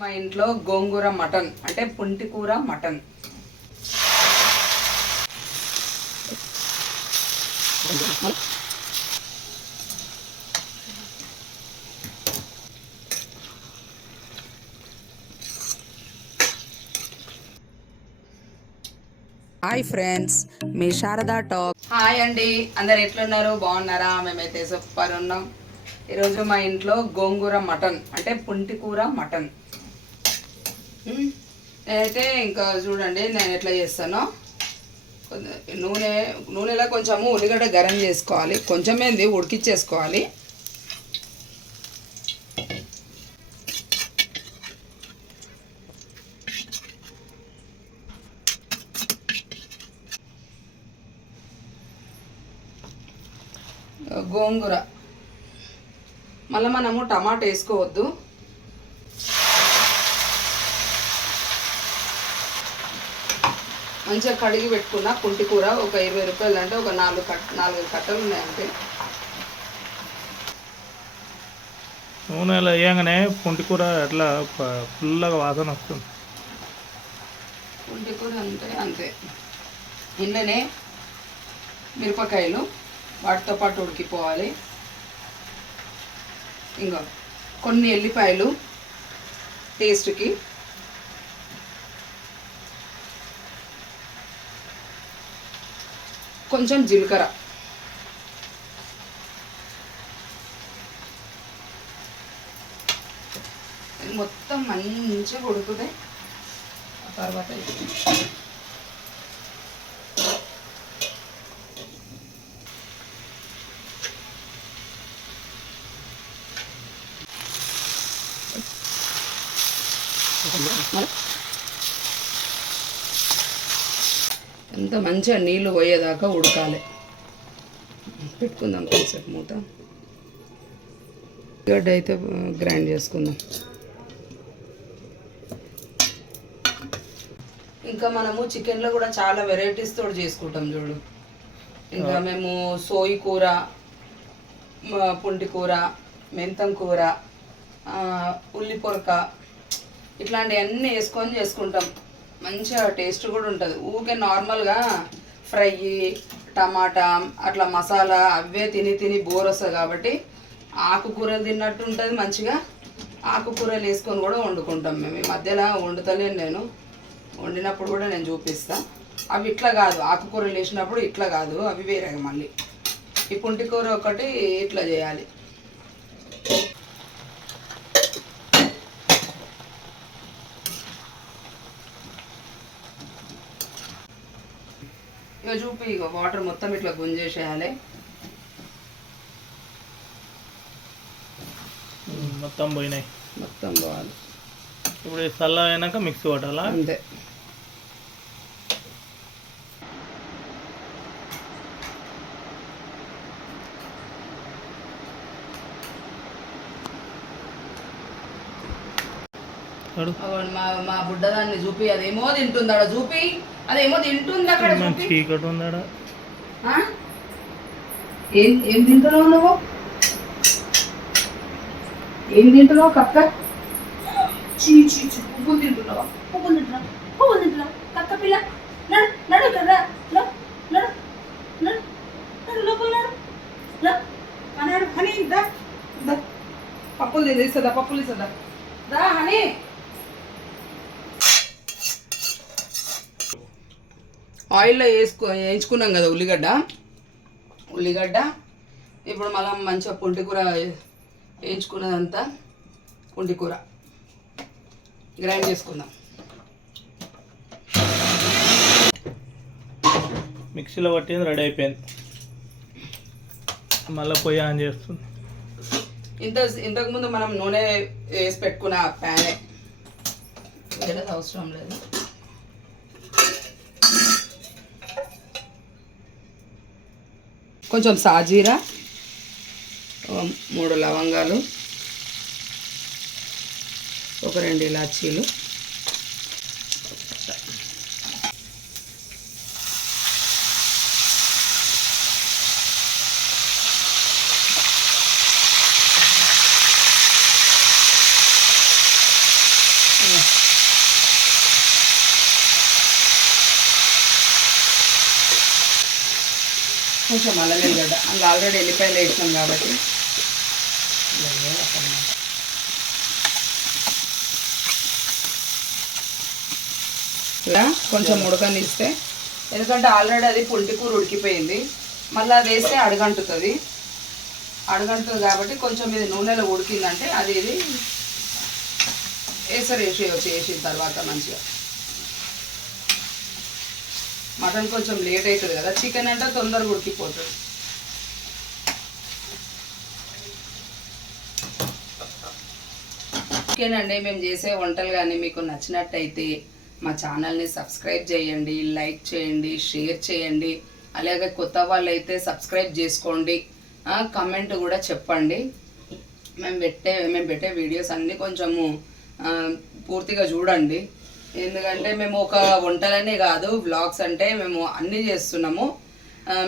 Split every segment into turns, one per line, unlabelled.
మా ఇంట్లో గోంగూర మటన్ అంటే పుంటి కూర మటన్. హాయ్ ఫ్రెండ్స్ మీ శారదా టాక్. హాయ్ అండి అందరు ఎట్లున్నారు? బాగున్నారా? మేమైతే సూపర్ ఉన్నాం. ఈరోజు మా ఇంట్లో గోంగూర మటన్ అంటే పుంటి కూర మటన్. నేనైతే ఇంకా చూడండి నేను ఎట్లా చేస్తానో. నూనె నూనెలో కొంచెము ఉల్లిగడ్డ గరం చేసుకోవాలి. కొంచెమేంది ఉడికిచ్చేసుకోవాలి. గోంగూర. మళ్ళీ మనము టమాటా వేసుకోవద్దు. మంచిగా కడిగి పెట్టుకున్న కుంటి కూర ఒక ఇరవై రూపాయలు అంటే ఒక నాలుగు కట్ నాలుగు కట్టలు ఉన్నాయంటే
నూనెలో వేయగానే పుంటి కూర అట్లా ఫుల్గా వాసన వస్తుంది.
కుంటి కూర అంటే అంతే. ఇంట్లోనే మిరపకాయలు వాటితో పాటు ఉడికిపోవాలి. ఇంకా కొన్ని ఎల్లిపాయలు టేస్ట్కి కొంచెం జీలకర్ర. మొత్తం మంచిగా ఉడుకుతాయి. ఆ తర్వాత మళ్ళీ. ఎంత మంచిగా నీళ్ళు పోయేదాకా ఉడకాలి. పెట్టుకుందాం కొంచెం మూత. గడ్డ అయితే గ్రైండ్ చేసుకుందాం. ఇంకా మనము చికెన్లో కూడా చాలా వెరైటీస్ తోటి చేసుకుంటాం చూడు. ఇంకా మేము సోయి కూర పుంటి కూర మెంతం కూర ఆ, ఉల్లి పొరక ఇట్లాంటివన్నీ వేసుకొని చేసుకుంటాం. మంచిగా టేస్ట్ కూడా ఉంటుంది. ఊరికే నార్మల్గా ఫ్రై టమాటా అట్లా మసాలా అవే తిని తిని బోర్ వస్తుంది కాబట్టి ఆకుకూరలు తిన్నట్టు ఉంటుంది మంచిగా. ఆకుకూరలు వేసుకొని కూడా వండుకుంటాం మేము. ఈ మధ్యలో వండుతలేను నేను. వండినప్పుడు కూడా నేను చూపిస్తా. అవి ఇట్లా కాదు. ఆకుకూరలు వేసినప్పుడు ఇట్లా కాదు. అవి వేరే మళ్ళీ. ఈ పుంటి కూర ఒకటి ఇట్లా చేయాలి. ఇక చూపి ఇక వాటర్ మొత్తం ఇట్లా గుంజేసేయాలి.
మొత్తం పోయినాయి.
మొత్తం పోవాలి.
ఇప్పుడు చల్ల అయినాక మిక్సీ పట్టాలా
అంతే. మా బుడ్డదాన్ని చూపి అదేమో తింటుంది అక్కడ చూపి. అదేమో తింటుంది అక్కడ
చీకటి ఉందాడ
ఆ? ఏం ఏం తింటున్నావు నువ్వు? ఏం తింటున్నావు కక్క? చీ చీ చీ పువ్వులు తింటున్నావా? పువ్వులు తింటున్నావు పువ్వులు తింటున్నావు కక్క పిల్ల నడు నడు కదా నడు నడు నడు నడు లోపల నడు. నడు. అన్నాడు హనీ దా దా. పప్పులు తింది ఇస్తుందా పప్పులు ఇస్తుందా దా హనీ. ఆయిల్లో వేసుకో వేయించుకున్నాం కదా ఉల్లిగడ్డ. ఉల్లిగడ్డ ఇప్పుడు మళ్ళీ మంచిగా కూర వేయించుకున్నదంతా కూర. గ్రైండ్ చేసుకుందాం.
మిక్సీలో పట్టింది రెడీ అయిపోయింది. మళ్ళీ పొయ్యి ఆన్ చేస్తుంది.
ఇంత ఇంతకుముందు మనం నూనె వేసి పెట్టుకున్న ప్యానే. అవసరం లేదు. కొంచెం సాజీరా. మూడు లవంగాలు. ఒక రెండు ఇలాచీలు. కొంచెం అల్లం వెల్లిగడ్డ అందులో ఆల్రెడీ ఎల్లిపాయలు వేసినాం కాబట్టి. ఇలా కొంచెం ఉడకనిస్తే ఎందుకంటే ఆల్రెడీ అది పుంటి కూర ఉడికిపోయింది. మళ్ళీ అది వేస్తే అడగంటుతుంది. అడగంటుంది కాబట్టి కొంచెం ఇది నూనెలో ఉడికిందంటే అది ఇది వేసరి వేసి వేసిన తర్వాత మంచిగా. మటన్ కొంచెం లేట్ అవుతుంది కదా. చికెన్ అంటే తొందరగా ఉడికిపోతుంది. ఓకేనండి మేము చేసే వంటలు కానీ మీకు నచ్చినట్టయితే మా ఛానల్ని సబ్స్క్రైబ్ చేయండి లైక్ చేయండి షేర్ చేయండి. అలాగే కొత్త వాళ్ళు అయితే సబ్స్క్రైబ్ చేసుకోండి. కమెంట్ కూడా చెప్పండి. మేము పెట్టే మేము పెట్టే వీడియోస్ అన్నీ కొంచెము పూర్తిగా చూడండి. ఎందుకంటే మేము ఒక వంటలనే కాదు బ్లాగ్స్ అంటే మేము అన్నీ చేస్తున్నాము.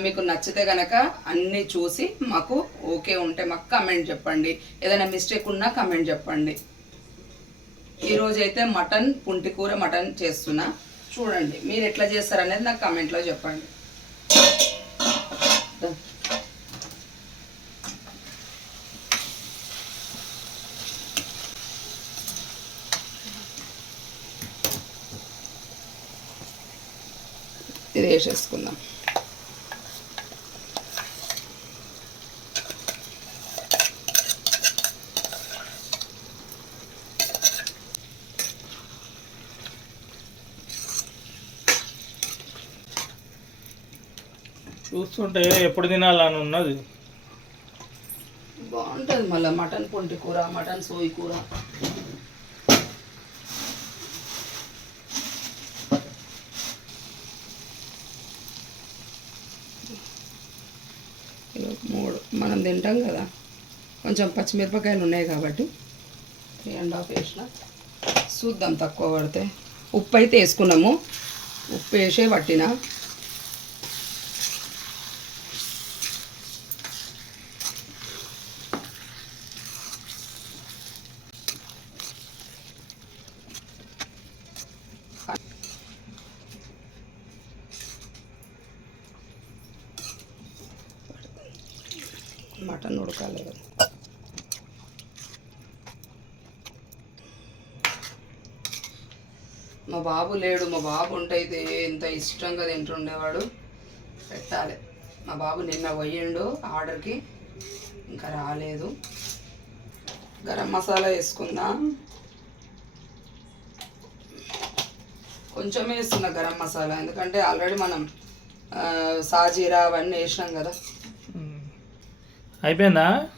మీకు నచ్చితే కనుక అన్నీ చూసి మాకు ఓకే ఉంటే మాకు కమెంట్ చెప్పండి. ఏదైనా మిస్టేక్ ఉన్నా కమెంట్ చెప్పండి. ఈరోజు అయితే మటన్ పుంటి కూర మటన్ చేస్తున్నా. చూడండి మీరు ఎట్లా చేస్తారనేది నాకు కమెంట్లో చెప్పండి. ఇది వేసేసుకుందాం
చూస్తుంటే ఎప్పుడు తినాలని ఉన్నది?
బాగుంటుంది మళ్ళీ మటన్ పొంటి కూర మటన్ సోయి కూర. మూడు. మనం తింటాం కదా. కొంచెం పచ్చిమిరపకాయలు ఉన్నాయి కాబట్టి త్రీ అండ్ హాఫ్ వేసిన. చూద్దాం తక్కువ పడితే. ఉప్పు అయితే వేసుకున్నాము. ఉప్పు వేసే పట్టిన. మటన్ మా బాబు లేడు మా బాబు ఉంటే ఎంత ఇష్టంగా తింటుండేవాడు. పెట్టాలి. మా బాబు నిన్న పోయిండు ఆర్డర్కి ఇంకా రాలేదు. గరం మసాలా వేసుకుందాం? కొంచెం వేస్తున్నా గరం మసాలా ఎందుకంటే ఆల్రెడీ మనం సాజీరా అవన్నీ వేసినాం కదా.
అయిపోయిందా?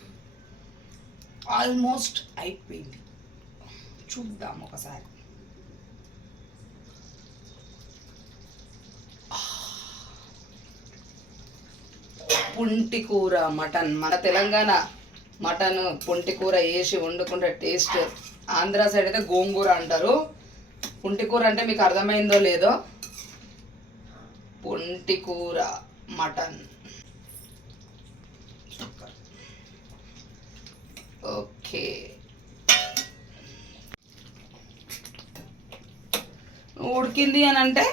ఆల్మోస్ట్ అయిపోయింది. చూద్దాం ఒకసారి. పుంటి కూర మటన్. మన తెలంగాణ మటన్ పుంటి కూర వేసి వండుకుంటే టేస్ట్. ఆంధ్ర సైడ్ అయితే గోంగూర అంటారు. పుంటి కూర అంటే మీకు అర్థమైందో లేదో? పుంటి కూర మటన్. ఓకే. ఉడికింది అని అంటే?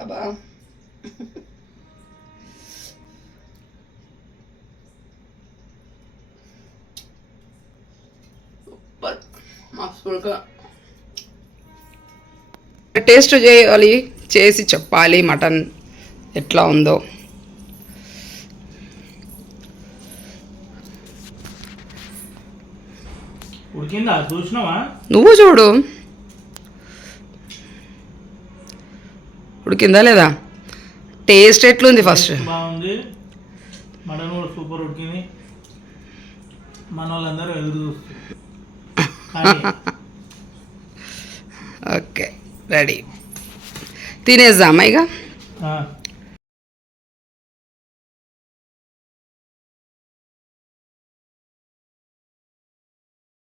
అబ్బా. ఉడక టేస్ట్ చేయాలి చేసి చెప్పాలి మటన్ ఎట్లా ఉందో. నువ్వు చూడు. ఉడికిందా లేదా? టేస్ట్ ఎట్లుంది ఫస్ట్?
బాగుంది. మటన్ కూడా సూపర్ ఉడికింది. మన వాళ్ళందరూ ఎదురు చూస్తారు
ఓకే రెడీ. తినేద్దామా ఇక?